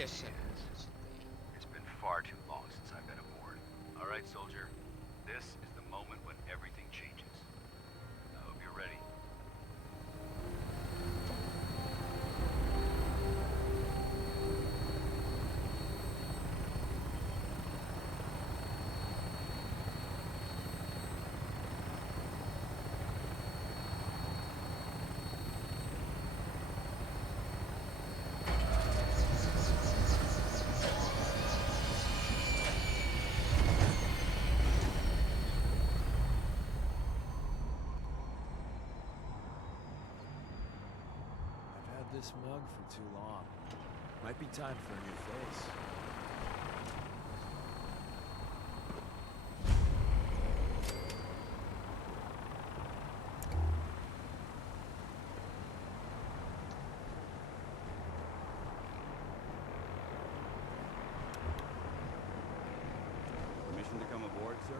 mission. Yes. It's been far too long since I've been aboard. All right, soldier. This is the moment when everything changes. I hope you're ready. I've had this mug for too long. Might be time for a new face. Permission to come aboard, sir?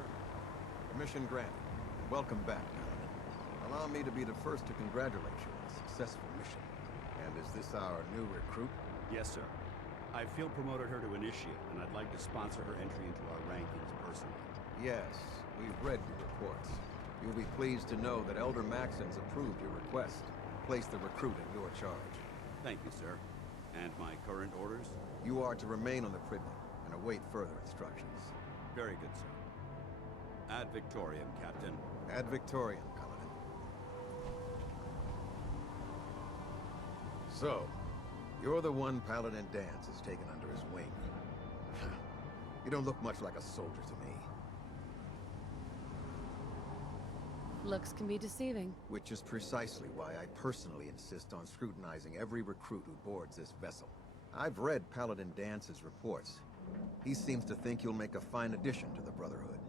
Permission granted. Welcome back, Paladin. Allow me to be the first to congratulate you on a successful mission. And is this our new recruit? Yes, sir. I field promoted her to initiate, and I'd like to sponsor her entry into our rankings personally. Yes, we've read your reports. You'll be pleased to know that Elder Maxon's approved your request. Place the recruit in your charge. Thank you, sir. And my current orders? You are to remain on the Pridman and await further instructions. Very good, sir. Ad Victoriam, Captain. Ad Victoriam, Paladin. So, you're the one Paladin Danse has taken under his wing. You don't look much like a soldier to me. Looks can be deceiving. Which is precisely why I personally insist on scrutinizing every recruit who boards this vessel. I've read Paladin Dance's reports. He seems to think you'll make a fine addition to the Brotherhood.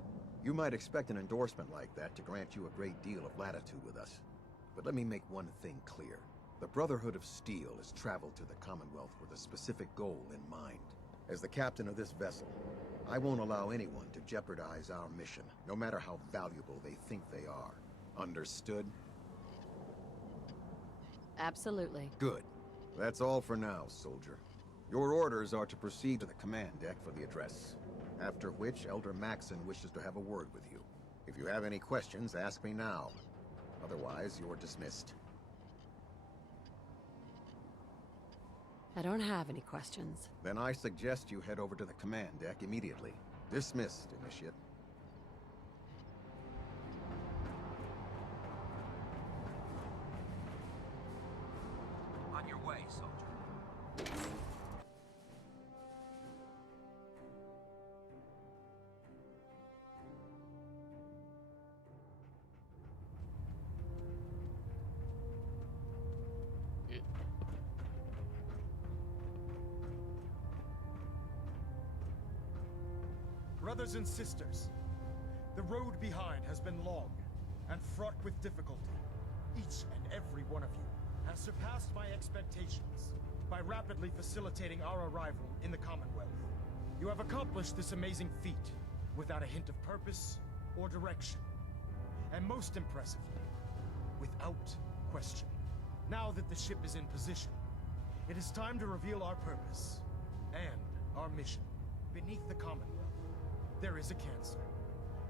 You might expect an endorsement like that to grant you a great deal of latitude with us. But let me make one thing clear. The Brotherhood of Steel has traveled to the Commonwealth with a specific goal in mind. As the captain of this vessel, I won't allow anyone to jeopardize our mission, no matter how valuable they think they are. Understood? Absolutely. Good. That's all for now, soldier. Your orders are to proceed to the command deck for the address. After which, Elder Maxon wishes to have a word with you. If you have any questions, ask me now. Otherwise, you're dismissed. I don't have any questions. Then I suggest you head over to the command deck immediately. Dismissed, Initiate. On your way, soldier. Brothers and sisters, the road behind has been long and fraught with difficulty. Each and every one of you has surpassed my expectations by rapidly facilitating our arrival in the Commonwealth. You have accomplished this amazing feat without a hint of purpose or direction. And most impressively, without question. Now that the ship is in position, it is time to reveal our purpose and our mission. Beneath the Commonwealth, there is a cancer,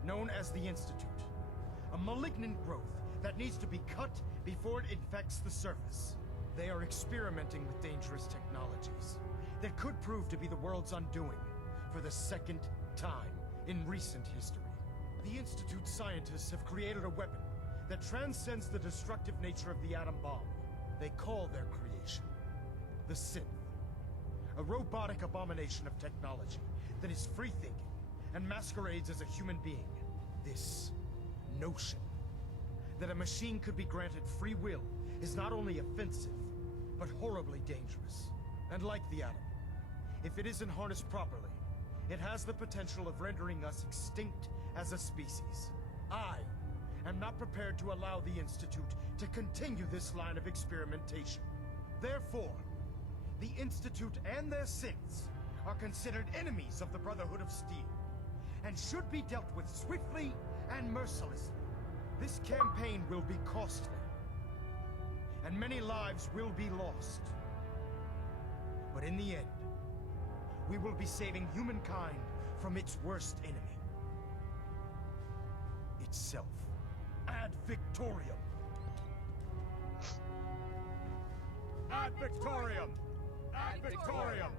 known as the Institute. A malignant growth that needs to be cut before it infects the surface. They are experimenting with dangerous technologies that could prove to be the world's undoing for the second time in recent history. The Institute scientists have created a weapon that transcends the destructive nature of the atom bomb. They call their creation the Synth. A robotic abomination of technology that is free-thinking and masquerades as a human being. This notion that a machine could be granted free will is not only offensive, but horribly dangerous. And like the atom, if it isn't harnessed properly, it has the potential of rendering us extinct as a species. I am not prepared to allow the Institute to continue this line of experimentation. Therefore, the Institute and their synths are considered enemies of the Brotherhood of Steel, and should be dealt with swiftly and mercilessly. This campaign will be costly, and many lives will be lost. But in the end, we will be saving humankind from its worst enemy. Itself. Ad Victorium! Ad Victorium! Ad Victorium!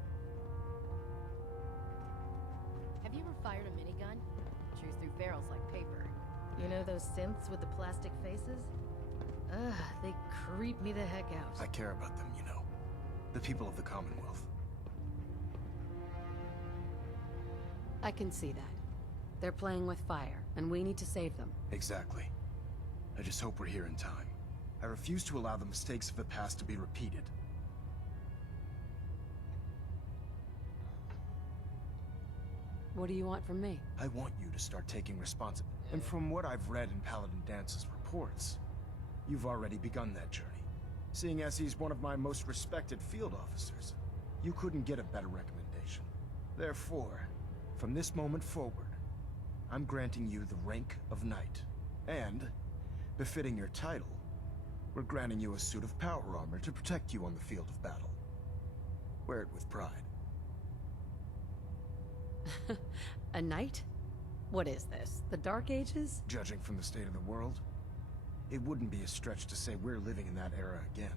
Have you ever fired a minigun? Chews through barrels like paper. You know those synths with the plastic faces? Ugh, they creep me the heck out. I care about them, you know. The people of the Commonwealth. I can see that. They're playing with fire, and we need to save them. Exactly. I just hope we're here in time. I refuse to allow the mistakes of the past to be repeated. What do you want from me? I want you to start taking responsibility. And from what I've read in Paladin Dance's reports, you've already begun that journey. Seeing as he's one of my most respected field officers, you couldn't get a better recommendation. Therefore, from this moment forward, I'm granting you the rank of Knight. And, befitting your title, we're granting you a suit of power armor to protect you on the field of battle. Wear it with pride. A knight? What is this? The Dark Ages? Judging from the state of the world, it wouldn't be a stretch to say we're living in that era again.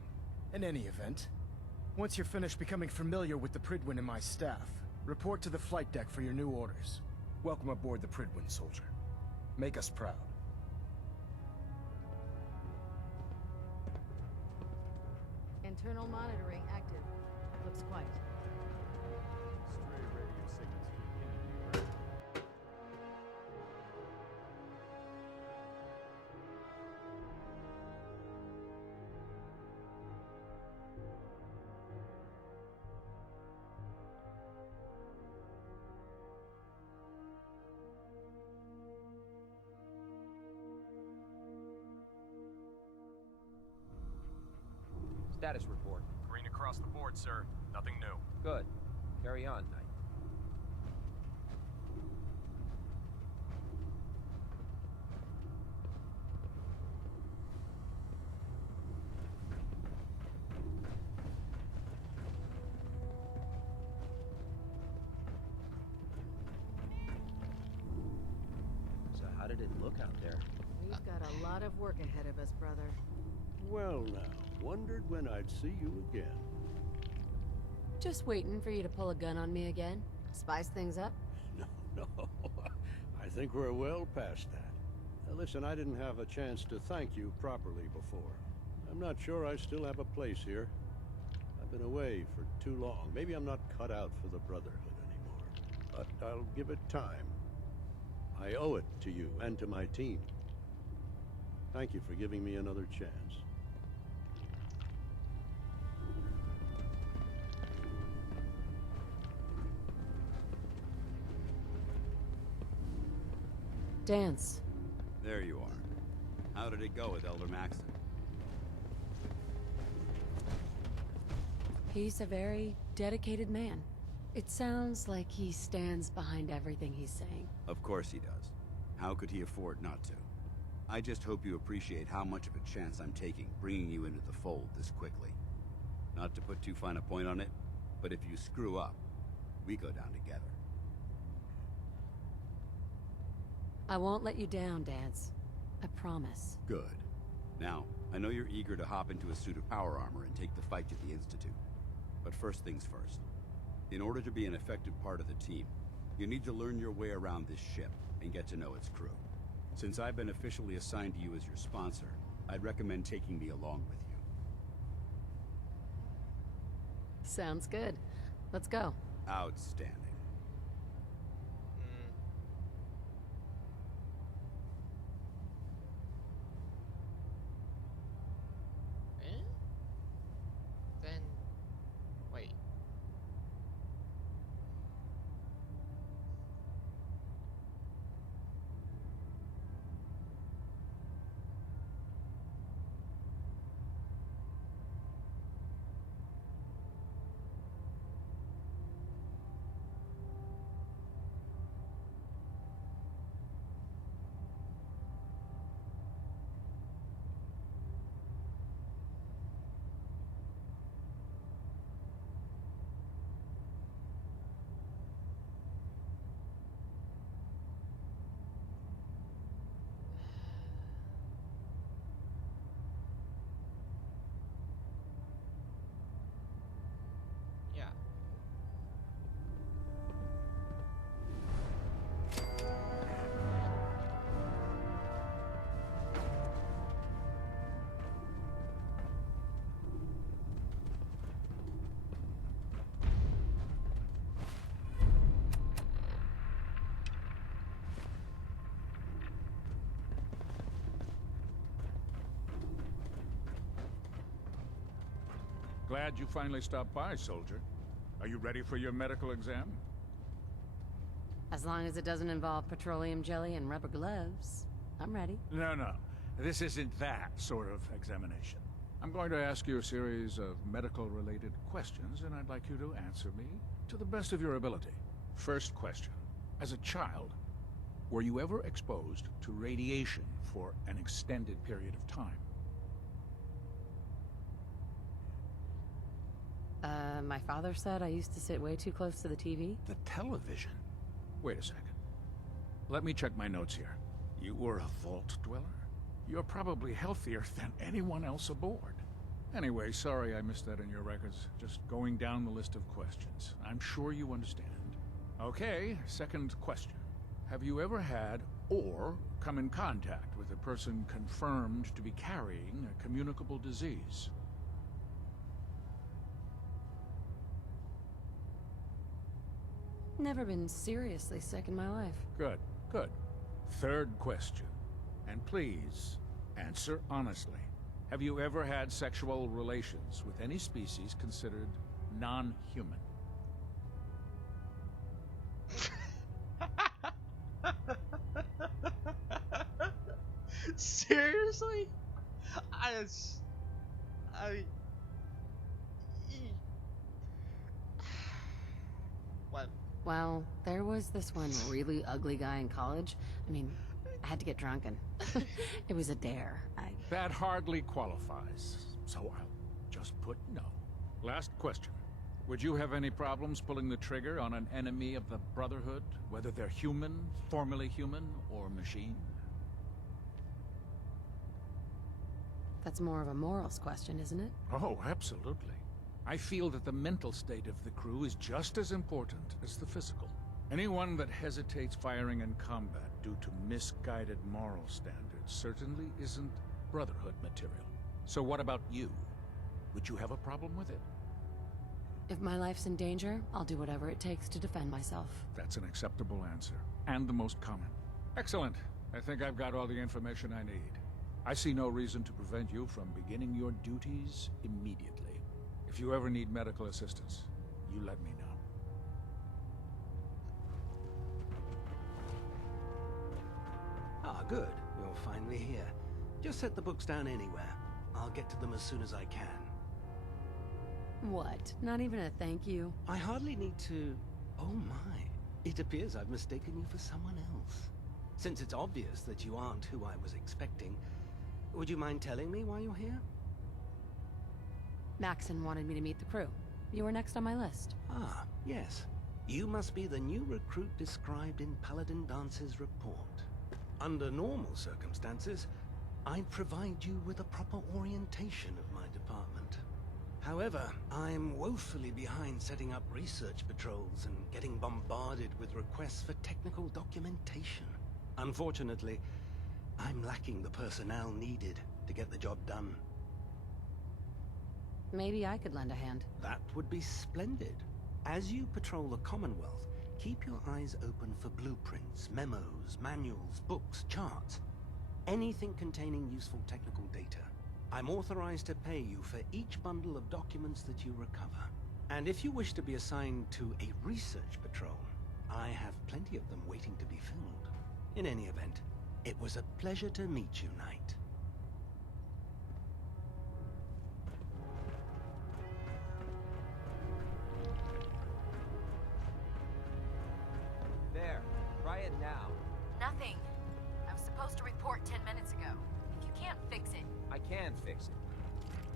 In any event, once you're finished becoming familiar with the Prydwen and my staff, report to the flight deck for your new orders. Welcome aboard the Prydwen, soldier. Make us proud. Internal monitoring active. Looks quiet. Stray radio signals continue to be heard. Status report. Green across the board, sir. Nothing new. Good. Carry on, Knight. So how did it look out there? We've got a lot of work ahead of us, brother. Well now, wondered when I'd see you again. Just waiting for you to pull a gun on me again? Spice things up? No, I think we're well past that. Now listen, I didn't have a chance to thank you properly before. I'm not sure I still have a place here. I've been away for too long. Maybe I'm not cut out for the Brotherhood anymore. But I'll give it time. I owe it to you and to my team. Thank you for giving me another chance. Dance. There you are. How did it go with Elder Maxon? He's a very dedicated man. It sounds like he stands behind everything he's saying. Of course he does. How could he afford not to? I just hope you appreciate how much of a chance I'm taking bringing you into the fold this quickly. Not to put too fine a point on it, but if you screw up, we go down together. I won't let you down, Dance. I promise. Good. Now, I know you're eager to hop into a suit of power armor and take the fight to the Institute. But first things first. In order to be an effective part of the team, you need to learn your way around this ship and get to know its crew. Since I've been officially assigned to you as your sponsor, I'd recommend taking me along with you. Sounds good. Let's go. Outstanding. Then, wait. Glad you finally stopped by, soldier. Are you ready for your medical exam? As long as it doesn't involve petroleum jelly and rubber gloves, I'm ready. No. This isn't that sort of examination. I'm going to ask you a series of medical-related questions, and I'd like you to answer me to the best of your ability. First question. As a child, were you ever exposed to radiation for an extended period of time? My father said I used to sit way too close to the TV. The television? Wait a second. Let me check my notes here. You were a vault dweller? You're probably healthier than anyone else aboard. Anyway, sorry I missed that in your records. Just going down the list of questions. I'm sure you understand. Okay, second question. Have you ever had or come in contact with a person confirmed to be carrying a communicable disease? Never been seriously sick in my life. Good. Third question. And please, answer honestly. Have you ever had sexual relations with any species considered non-human? Seriously? What? Well, there was this one really ugly guy in college. I mean, I had to get drunk and it was a dare. That hardly qualifies, so I'll just put no. Last question. Would you have any problems pulling the trigger on an enemy of the Brotherhood, whether they're human, formerly human, or machine? That's more of a morals question, isn't it? Oh, absolutely. I feel that the mental state of the crew is just as important as the physical. Anyone that hesitates firing in combat due to misguided moral standards certainly isn't Brotherhood material. So what about you? Would you have a problem with it? If my life's in danger, I'll do whatever it takes to defend myself. That's an acceptable answer, and the most common. Excellent. I think I've got all the information I need. I see no reason to prevent you from beginning your duties immediately. If you ever need medical assistance, you let me know. Ah, good. You're finally here. Just set the books down anywhere. I'll get to them as soon as I can. What? Not even a thank you? I hardly need to... Oh my. It appears I've mistaken you for someone else. Since it's obvious that you aren't who I was expecting, would you mind telling me why you're here? Maxon wanted me to meet the crew. You were next on my list. Ah, yes. You must be the new recruit described in Paladin Dance's report. Under normal circumstances, I'd provide you with a proper orientation of my department. However, I'm woefully behind setting up research patrols and getting bombarded with requests for technical documentation. Unfortunately, I'm lacking the personnel needed to get the job done. Maybe I could lend a hand. That would be splendid. As you patrol the Commonwealth, keep your eyes open for blueprints, memos, manuals, books, charts. Anything containing useful technical data. I'm authorized to pay you for each bundle of documents that you recover. And if you wish to be assigned to a research patrol, I have plenty of them waiting to be filled. In any event, it was a pleasure to meet you, Knight. There. Try it now. Nothing. I was supposed to report 10 minutes ago. If you can't fix it... I can fix it.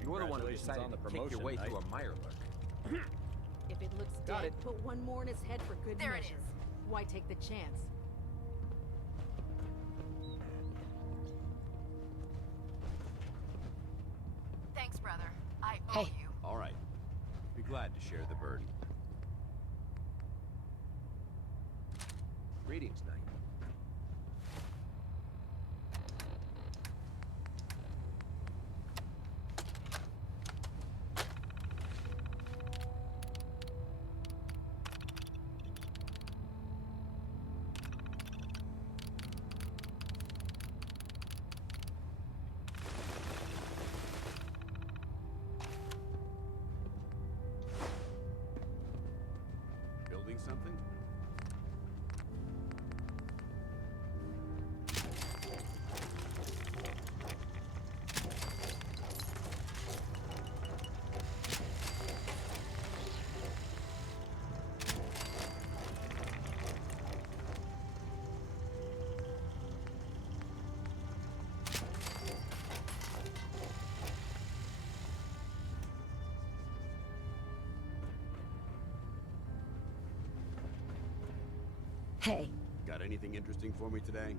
You're the one who decided on the to kick your promotion, way Knight. through a Mirelurk. If it looks Got dead, it. put one more in his head for good There it measure. is. Why take the chance? Thanks, brother. I owe Hey. you. All right. Be glad to share the burden. Greetings, Knight. something? Hey. Got anything interesting for me today?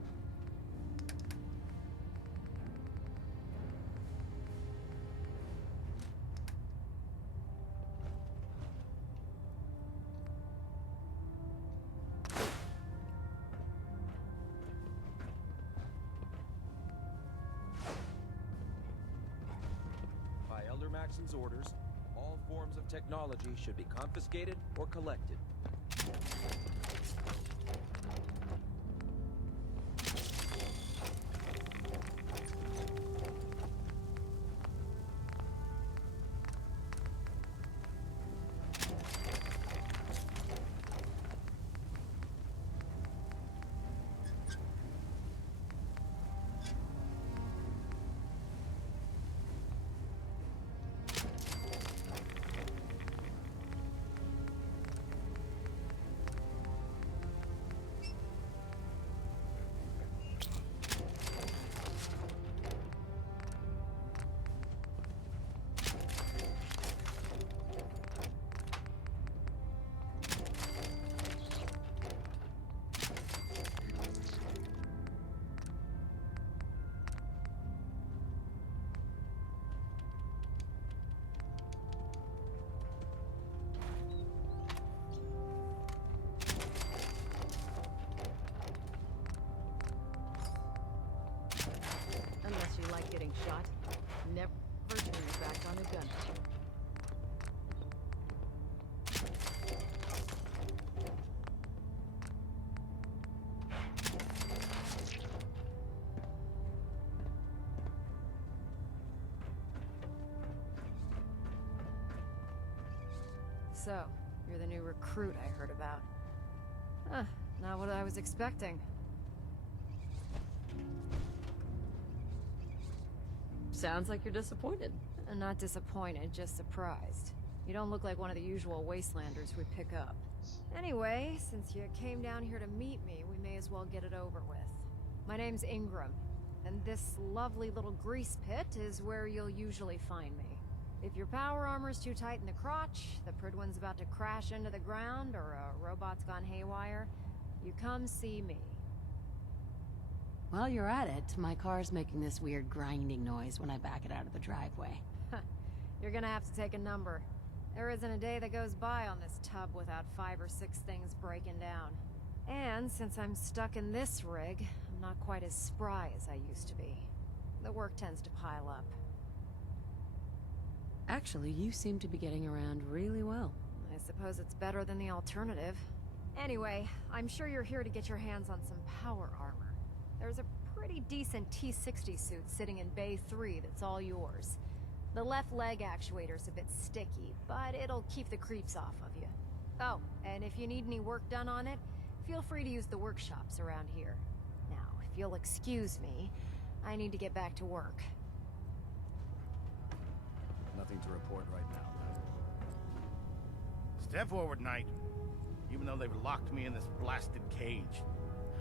By Elder Maxon's orders, all forms of technology should be confiscated or collected. Unless you like getting shot, never turn your back on a gun. So, you're the new recruit I heard about. Huh, not what I was expecting. Sounds like you're disappointed. Not disappointed, just surprised. You don't look like one of the usual wastelanders we pick up. Anyway, since you came down here to meet me, we may as well get it over with. My name's Ingram, and this lovely little grease pit is where you'll usually find me. If your power armor's too tight in the crotch, the Prydwen's about to crash into the ground, or a robot's gone haywire, you come see me. While you're at it, my car's making this weird grinding noise when I back it out of the driveway. You're gonna have to take a number. There isn't a day that goes by on this tub without 5 or 6 things breaking down. And since I'm stuck in this rig, I'm not quite as spry as I used to be. The work tends to pile up. Actually, you seem to be getting around really well. I suppose it's better than the alternative. Anyway, I'm sure you're here to get your hands on some power armor. There's a pretty decent T-60 suit sitting in Bay 3 that's all yours. The left leg actuator's a bit sticky, but it'll keep the creeps off of you. Oh, and if you need any work done on it, feel free to use the workshops around here. Now, if you'll excuse me, I need to get back to work. Nothing to report right now. Step forward, Knight. Even though they've locked me in this blasted cage,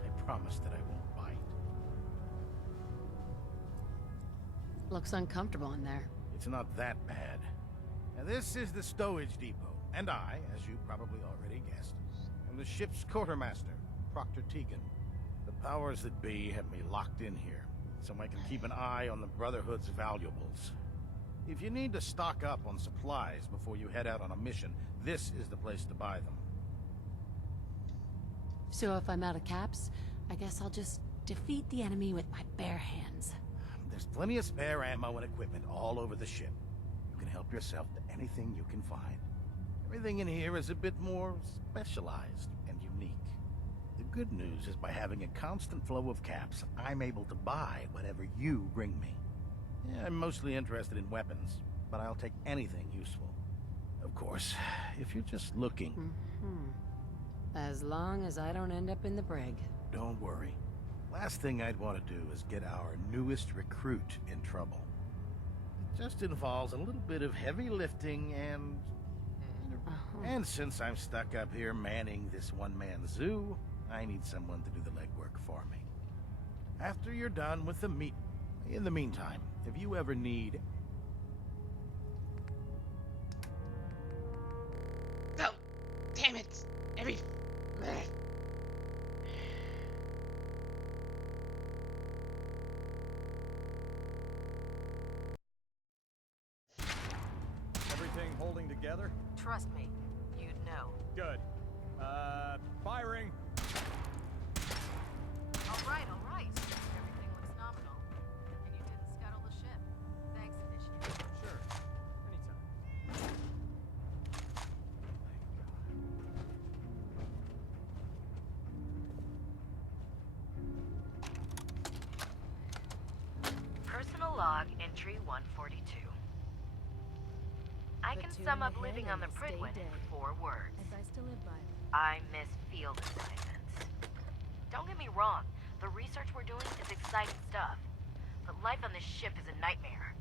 I promise that I won't bite. Looks uncomfortable in there. It's not that bad. Now, this is the stowage depot, and I, as you probably already guessed, am the ship's quartermaster, Proctor Tegan. The powers that be have me locked in here, so I can keep an eye on the Brotherhood's valuables. If you need to stock up on supplies before you head out on a mission, this is the place to buy them. So if I'm out of caps, I guess I'll just defeat the enemy with my bare hands. There's plenty of spare ammo and equipment all over the ship. You can help yourself to anything you can find. Everything in here is a bit more specialized and unique. The good news is by having a constant flow of caps, I'm able to buy whatever you bring me. Yeah, I'm mostly interested in weapons, but I'll take anything useful. Of course, if you're just looking. As long as I don't end up in the brig. Don't worry. Last thing I'd want to do is get our newest recruit in trouble. It just involves a little bit of heavy lifting and... And since I'm stuck up here manning this one-man zoo, I need someone to do the legwork for me. After you're done with the meet... In the meantime, if you ever need... Oh, damn it! Every... Everything holding together? Trust me, you'd know. Good. Firing! All right, all right. Everything looks nominal. And you didn't scuttle the ship. Thanks, Initiative. Sure. Anytime. Personal log entry 142. I can sum up living on the Prydwen in 4 words. As I still live by. I miss field assignments. Don't get me wrong, the research we're doing is exciting stuff. But life on this ship is a nightmare.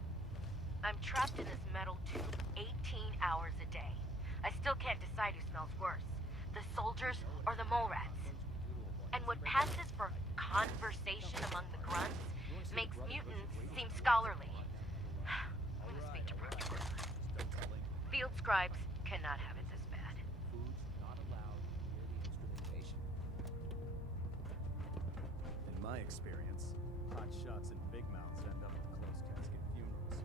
I'm trapped in this metal tube 18 hours a day. I still can't decide who smells worse, the soldiers or the mole rats. And what passes for conversation among the grunts makes mutants seem scholarly. I'm gonna speak to Proctor. Field scribes cannot have it this bad. In my experience, hot shots and big mouths end up with closed casket funerals.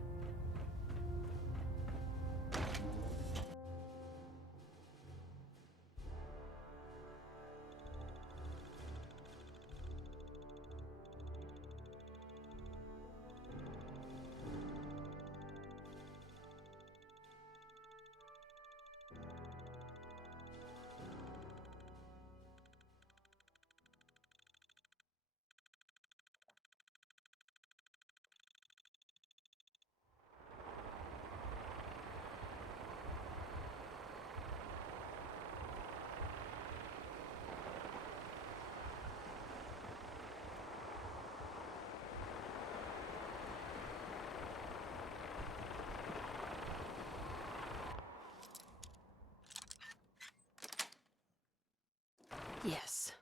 Yes.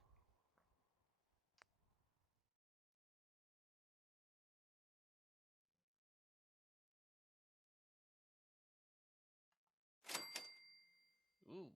Ooh.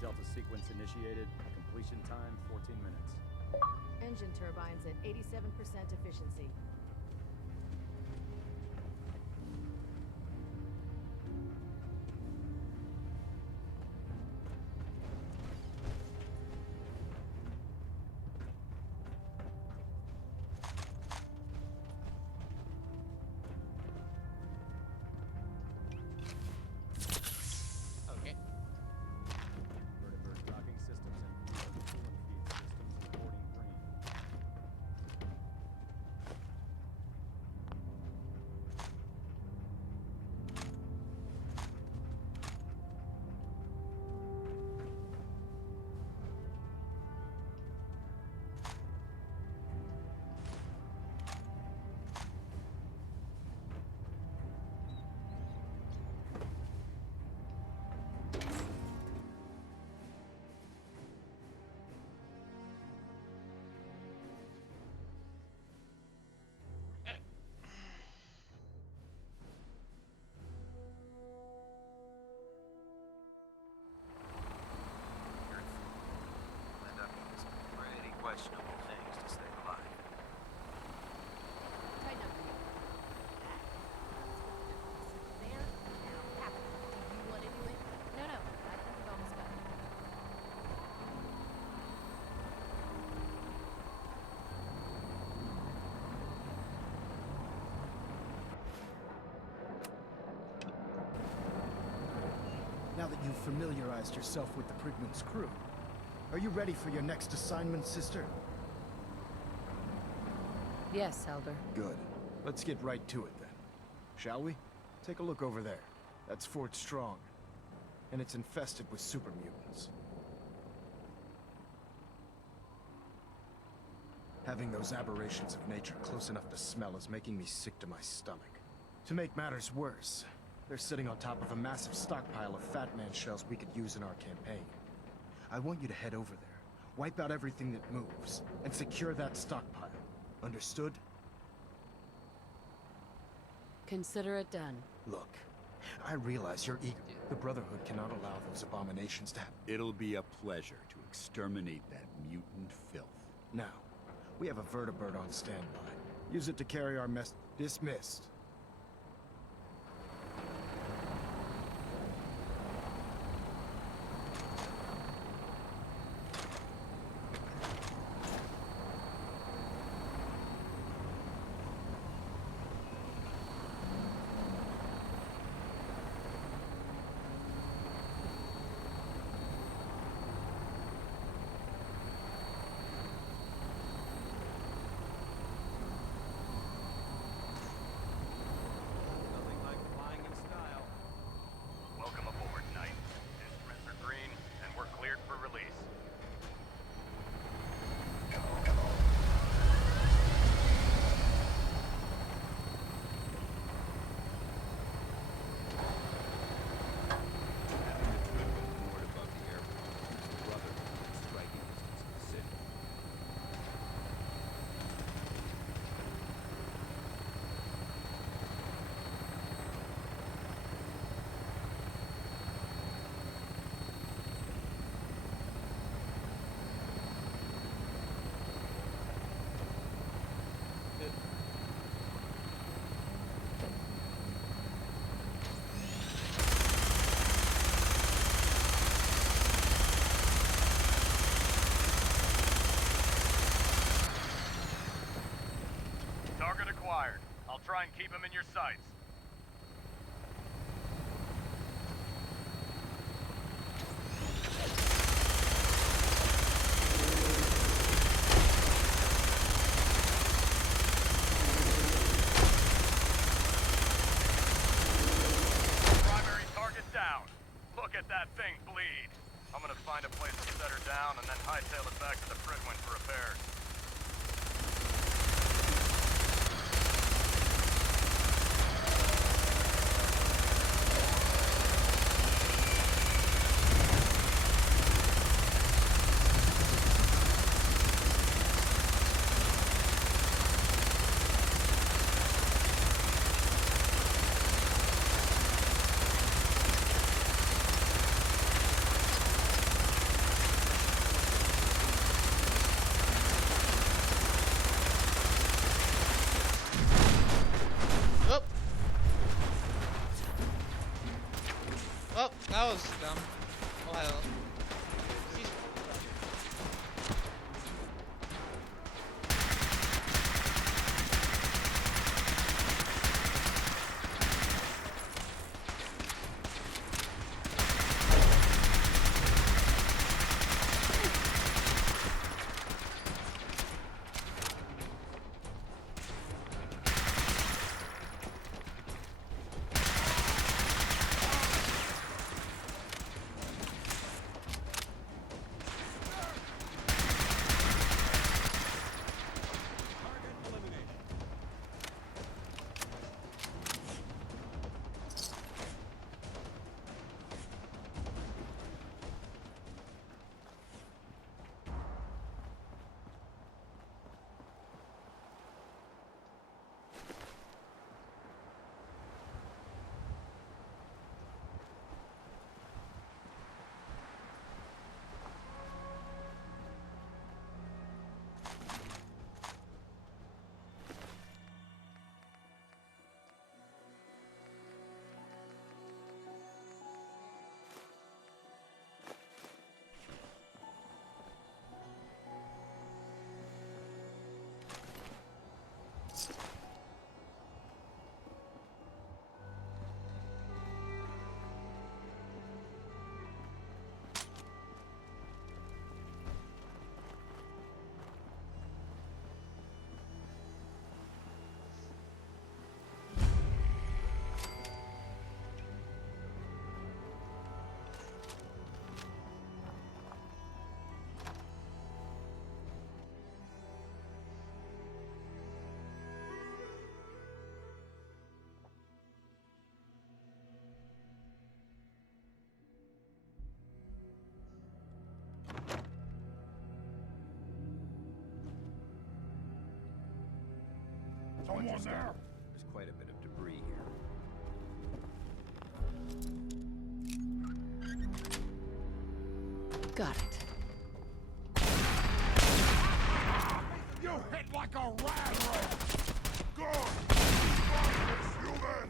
Delta sequence initiated. Completion time 14 minutes. Engine turbines at 87% efficiency. Okay. Vertibird docking systems and coolant feed systems reporting green. questionable things to stay alive. Tighten up, you. That. There. Now, happy. Do you want to do it? No, no. I think we've almost got it. Now that you've familiarized yourself with the Prigman's crew, are you ready for your next assignment, sister? Yes, Elder. Good. Let's get right to it then. Shall we? Take a look over there. That's Fort Strong. And it's infested with super mutants. Having those aberrations of nature close enough to smell is making me sick to my stomach. To make matters worse, they're sitting on top of a massive stockpile of Fat Man shells we could use in our campaign. I want you to head over there, wipe out everything that moves, and secure that stockpile. Understood? Consider it done. Look, I realize you're eager. The Brotherhood cannot allow those abominations to happen. It'll be a pleasure to exterminate that mutant filth. Now, we have a vertibird on standby. Use it to carry our mess. Dismissed. Nothing like flying in style. Welcome aboard, Knight. Instruments are green, and we're cleared for release. Having the Prigman moored above the airport keeps the Brotherhood within striking distance of the city. Target acquired. I'll try and keep him in your sights. Primary target down. Look at that thing bleed. I'm gonna find a place to set her down and then hightail it back to the Prigman for repairs. Someone there! There's quite a bit of debris here. Got it. You hit like a rat! Good! You then!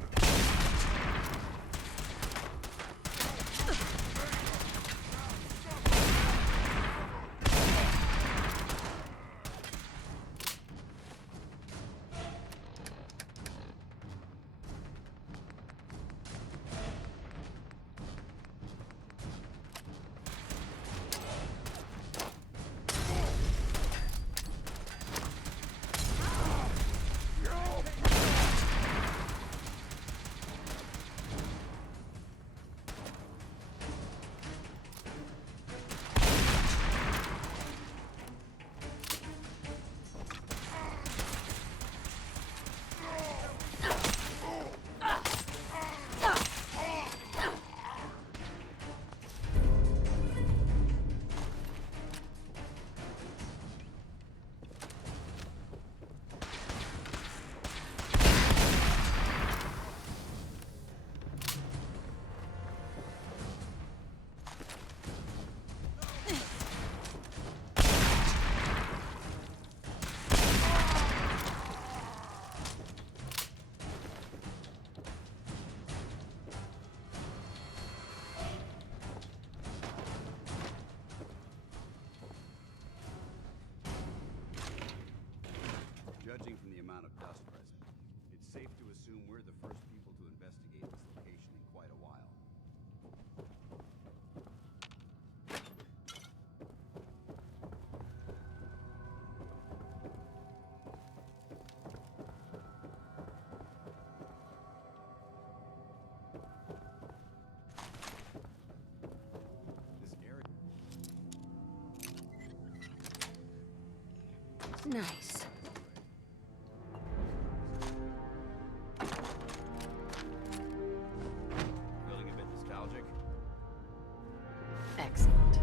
Judging from the amount of dust present, it's safe to assume we're the first people to investigate this location in quite a while. This area... Nice. Feeling a bit nostalgic? Excellent.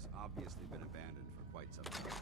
has obviously been abandoned for quite some time.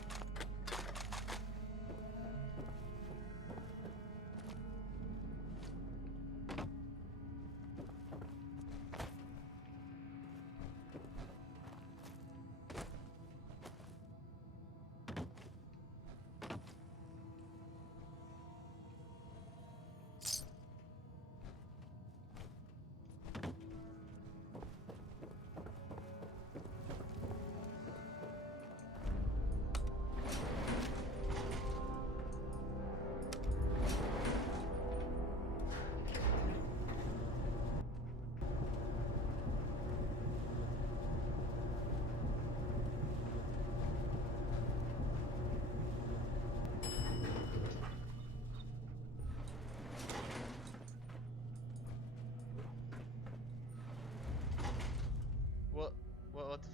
What the fuck?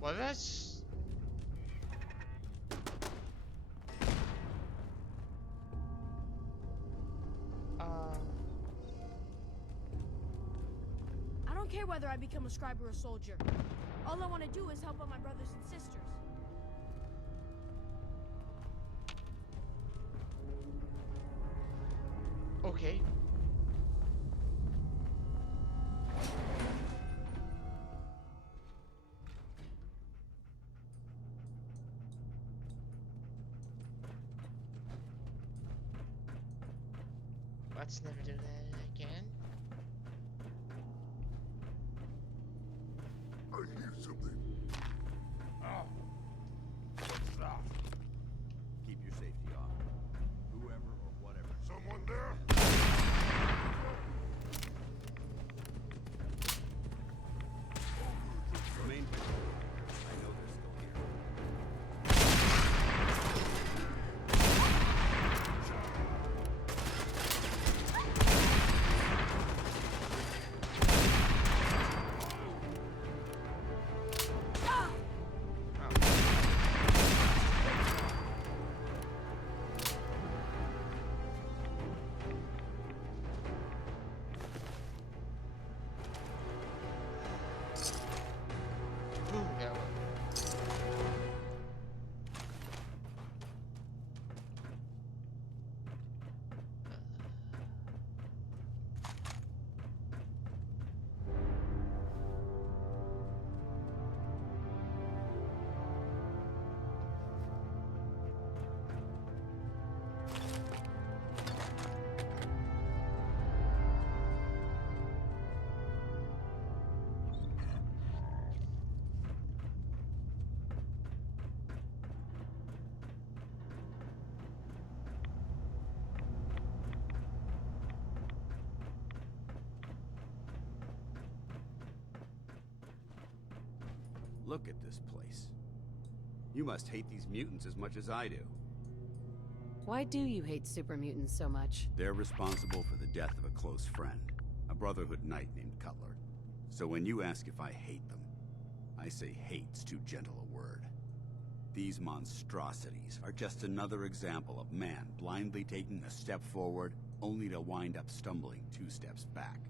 What is I don't care whether I become a scribe or a soldier. All I want to do is help out my brothers and sisters. Okay. Let's never do that again. I hear something. Oh. What's that? Keep your safety on. Whoever or whatever. Someone there? Remain vigilant. I know they're still here. Ooh, yeah. Look at this place. You must hate these mutants as much as I do. Why do you hate super mutants so much? They're responsible for the death of a close friend, a Brotherhood knight named Cutler. So when you ask if I hate them, I say hate's too gentle a word. These monstrosities are just another example of man blindly taking a step forward only to wind up stumbling 2 steps back.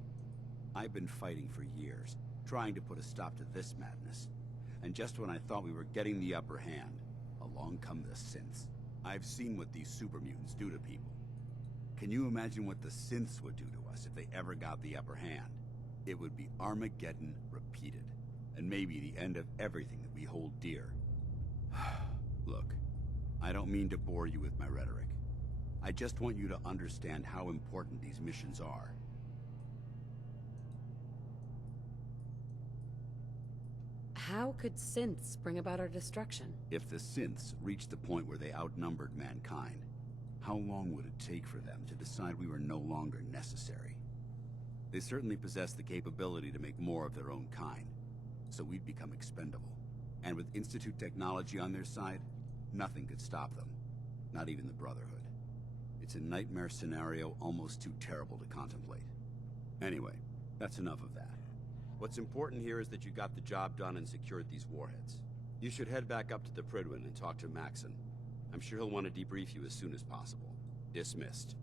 I've been fighting for years, trying to put a stop to this madness. And just when I thought we were getting the upper hand, along come the synths. I've seen what these super mutants do to people. Can you imagine what the synths would do to us if they ever got the upper hand? It would be Armageddon repeated, and maybe the end of everything that we hold dear. Look, I don't mean to bore you with my rhetoric. I just want you to understand how important these missions are. How could synths bring about our destruction? If the synths reached the point where they outnumbered mankind, how long would it take for them to decide we were no longer necessary? They certainly possess the capability to make more of their own kind, so we'd become expendable. And with Institute technology on their side, nothing could stop them, not even the Brotherhood. It's a nightmare scenario almost too terrible to contemplate. Anyway, that's enough of that. What's important here is that you got the job done and secured these warheads. You should head back up to the Prydwen and talk to Maxon. I'm sure he'll want to debrief you as soon as possible. Dismissed.